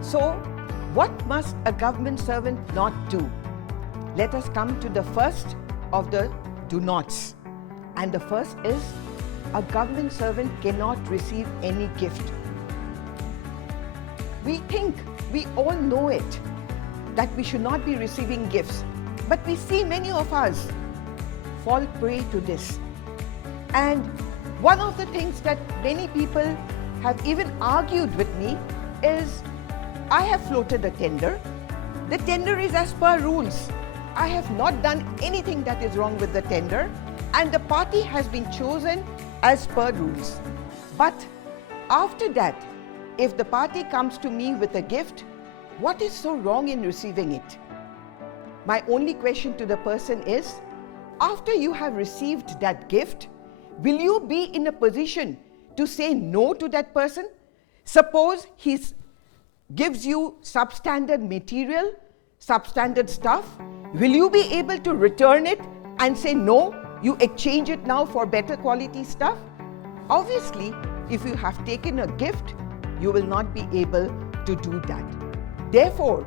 So, what must a government servant not do? Let us come to the first of the do nots. And the first is, a government servant cannot receive any gift. We think, we all know it, that we should not be receiving gifts. But we see many of us fall prey to this. And one of the things that many people have even argued with me is, I have floated a tender. The tender is as per rules. I have not done anything that is wrong with the tender, and the party has been chosen as per rules. But after that, if the party comes to me with a gift, what is so wrong in receiving it? My only question to the person is, after you have received that gift, will you be in a position to say no to that person? Suppose he gives you substandard material, substandard stuff, will you be able to return it and say no, you exchange it now for better quality stuff? Obviously, if you have taken a gift, you will not be able to do that. Therefore,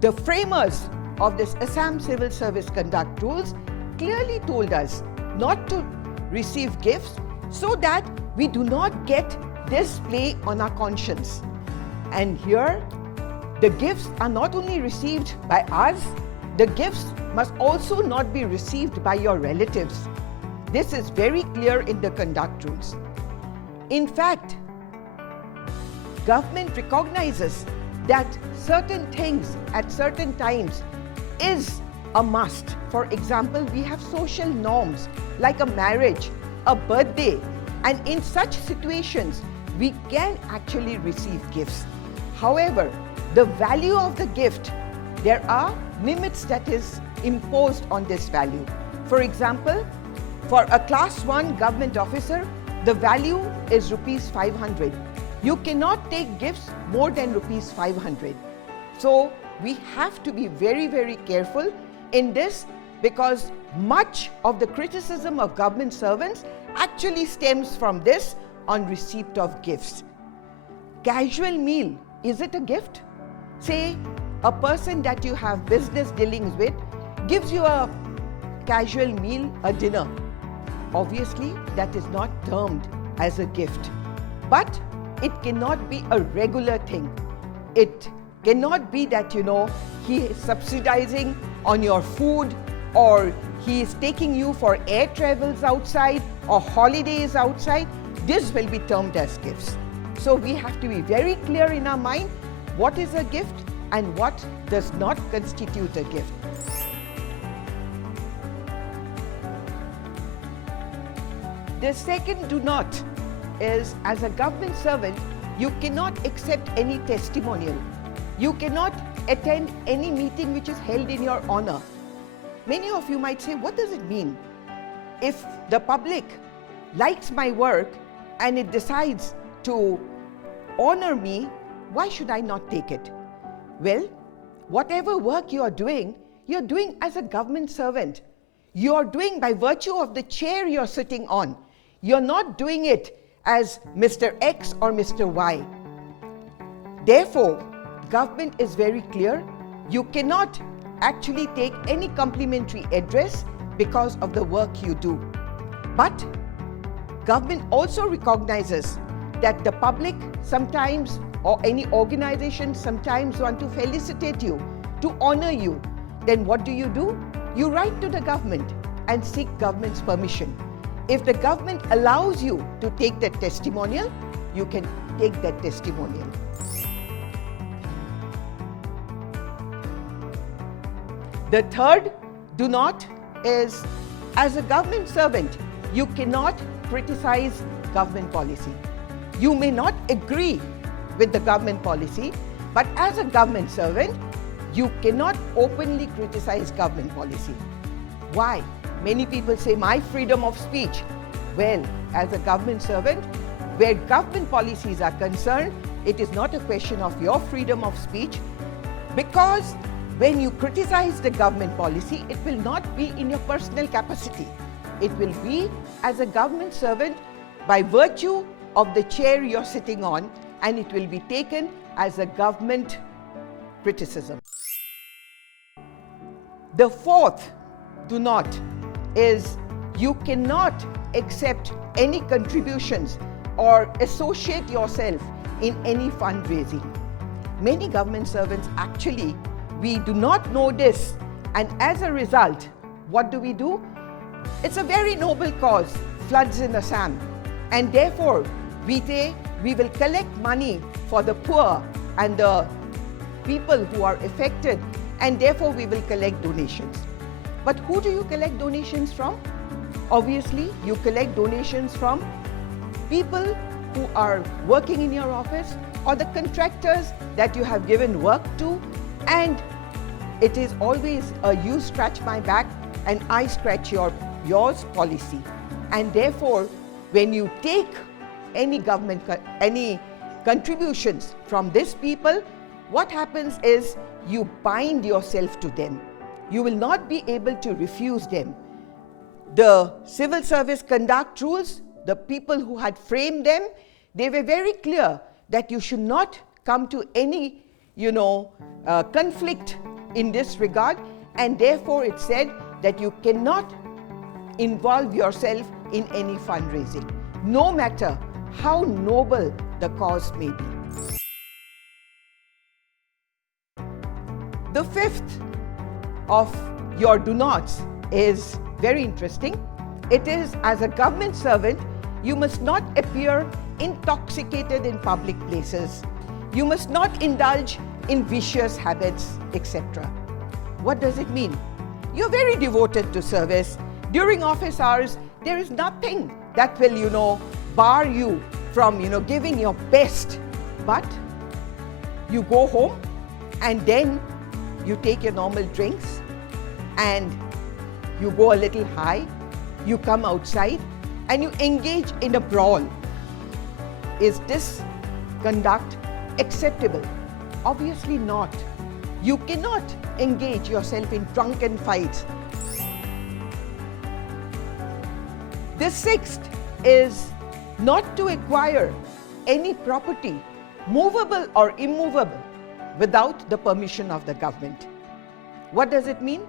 the framers of this Assam Civil Service Conduct Rules clearly told us not to receive gifts so that we do not get this play on our conscience. And here, the gifts are not only received by us, the gifts must also not be received by your relatives. This is very clear in the conduct rules. In fact, government recognizes that certain things at certain times is a must. For example, we have social norms like a marriage, a birthday, and in such situations, we can actually receive gifts. However, the value of the gift, there are limits that is imposed on this value. For example, for a class 1 government officer, the value is rupees 500. You cannot take gifts more than rupees 500. So we have to be very, very careful in this, because much of the criticism of government servants actually stems from this on receipt of gifts. Casual meal, is it a gift? Say a person that you have business dealings with gives you a casual meal, a dinner. Obviously, that is not termed as a gift. But it cannot be a regular thing. It cannot be that, he is subsidizing on your food, or he is taking you for air travels outside or holidays outside. This will be termed as gifts. So we have to be very clear in our mind what is a gift and what does not constitute a gift. The second do not is, as a government servant, you cannot accept any testimonial. You cannot attend any meeting which is held in your honor. Many of you might say, what does it mean? If the public likes my work and it decides to honor me, why should I not take it? Well, whatever work you are doing as a government servant. You are doing by virtue of the chair you're sitting on. You're not doing it as Mr. X or Mr. Y. Therefore, government is very clear. You cannot actually take any complimentary address because of the work you do. But government also recognizes that the public sometimes, or any organization sometimes, want to felicitate you, to honor you. Then what do? You write to the government and seek government's permission. If the government allows you to take that testimonial, you can take that testimonial. The third do not is, as a government servant, you cannot criticize government policy. You may not agree with the government policy, but as a government servant, you cannot openly criticize government policy. Why? Many people say, my freedom of speech. Well, as a government servant, where government policies are concerned, it is not a question of your freedom of speech, because when you criticize the government policy, it will not be in your personal capacity. It will be as a government servant by virtue of the chair you're sitting on, and it will be taken as a government criticism. The fourth do not is you cannot accept any contributions or associate yourself in any fundraising. Many government servants actually, we do not know this, and as a result, what do? It's a very noble cause, floods in Assam, and therefore we say we will collect money for the poor and the people who are affected, and therefore we will collect donations. But who do you collect donations from? Obviously, you collect donations from people who are working in your office or the contractors that you have given work to, and it is always a you scratch my back and I scratch yours policy. And therefore, when you take any contributions from these people, what happens is you bind yourself to them. You will not be able to refuse them. The civil service conduct rules, the people who had framed them, they were very clear that you should not come to any, conflict in this regard, and therefore it said that you cannot involve yourself in any fundraising, no matter how noble the cause may be. The fifth of your do nots is very interesting. It is, as a government servant, you must not appear intoxicated in public places. You must not indulge in vicious habits, etc. What does it mean? You're very devoted to service. During office hours, there is nothing that will, bar you from, giving your best. But you go home and then you take your normal drinks and you go a little high, you come outside and you engage in a brawl. Is this conduct acceptable? Obviously not. You cannot engage yourself in drunken fights. The sixth is not to acquire any property, movable or immovable, without the permission of the government. What does it mean?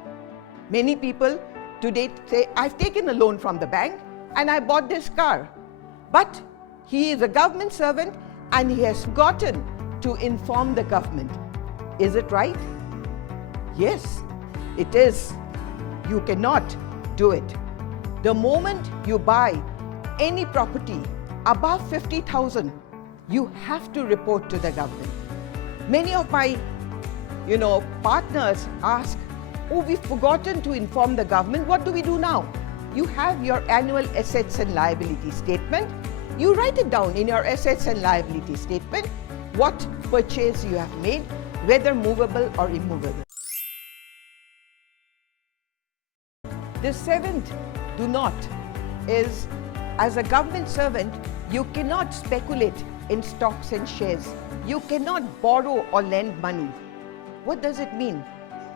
Many people today say, I've taken a loan from the bank and I bought this car. But he is a government servant and he has forgotten to inform the government. Is it right? Yes, it is. You cannot do it. The moment you buy any property above 50,000, you have to report to the government. Many of my, partners ask, oh, we've forgotten to inform the government. What do we do now? You have your annual assets and liability statement. You write it down in your assets and liability statement, what purchase you have made, whether movable or immovable. The seventh do not is, as a government servant, you cannot speculate in stocks and shares. You cannot borrow or lend money. What does it mean?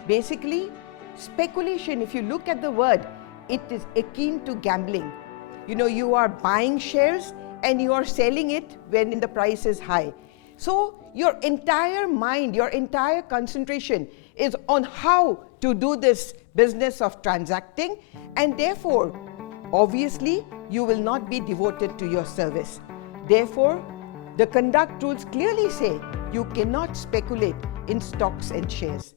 Basically, speculation, if you look at the word, it is akin to gambling. You are buying shares and you are selling it when the price is high. So your entire mind, your entire concentration is on how to do this business of transacting, and therefore, obviously, you will not be devoted to your service. Therefore, the conduct rules clearly say you cannot speculate in stocks and shares.